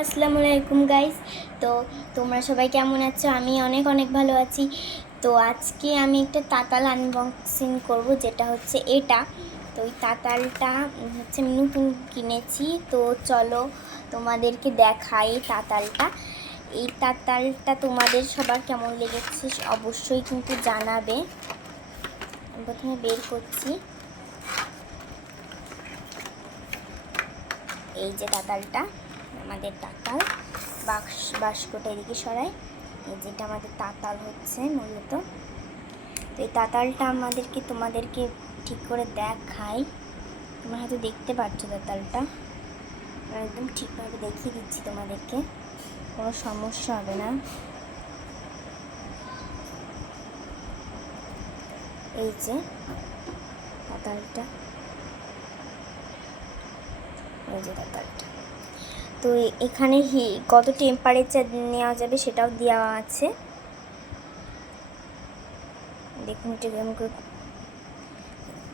আসসালামু আলাইকুম গাইস তো তোমরা সবাই কেমন আছো? আমি অনেক অনেক ভালো আছি। তো আজকে আমি একটা তাতাল আনবক্সিং করব, যেটা হচ্ছে এটা। তো ওই তাতালটা হচ্ছে আমি নতুন কিনেছি। তো চলো তোমাদেরকে দেখাই তাতালটা। এই তাতালটা তোমাদের সবার কেমন লেগেছে অবশ্যই কিন্তু জানাবে। প্রথমে বের করছি। এই যে তাতালটা। আমাদের তাতাল, বাক্স, বাস্কটা এদিকে সরাই। এই যেটা আমাদের তাতাল হচ্ছে মূলত। তো এই তাতালটা আমাদেরকে, তোমাদেরকে ঠিক করে দেখাই। তোমরা হয়তো দেখতে পাচ্ছ তাতালটা। একদম ঠিকভাবে দেখিয়ে দিচ্ছি তোমাদেরকে। কোনো সমস্যা হবে না। এই যে তাতালটা। এই যে তাতালটা। তো এখানে হি, কত টেম্পারেচার নেওয়া যাবে সেটাও দেওয়া আছে। দেখুন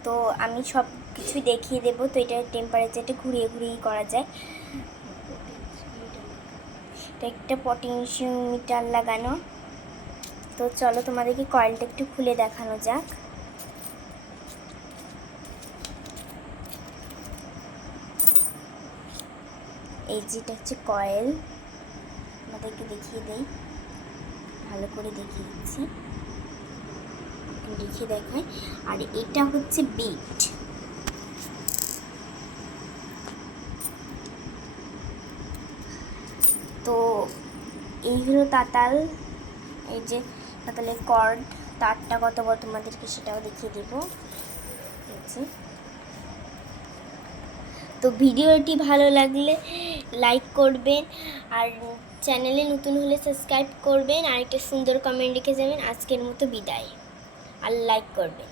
তো আমি সব কিছুই দেখিয়ে দেবো, তো এটা টেম্পারেচারটা ঘুরিয়ে ঘুরিয়ে করা যায়। এটা একটা পটেনশিওমিটার লাগানো। তো চলো তোমাদেরকে কয়েলটা একটু খুলে দেখানো যাক। এই যেটা হচ্ছে কয়েল। আমাদেরকে দেখিয়ে দেই। ভালো করে দেখিয়ে দিচ্ছি। একটু দেখিয়ে আর এটা হচ্ছে বিট। তো এই হলো তাতাল। এই যে তাতালের কর্ড, তারটা কত বড় তোমাদেরকে সেটাও দেখিয়ে দেবো। যে। তো ভিডিওটি ভালো লাগলে লাইক করবেন আর চ্যানেলে নতুন হলে সাবস্ক্রাইব করবেন আর একটা সুন্দর কমেন্ট রেখে যাবেন। আজকের মতো বিদায়। আর লাইক করবেন।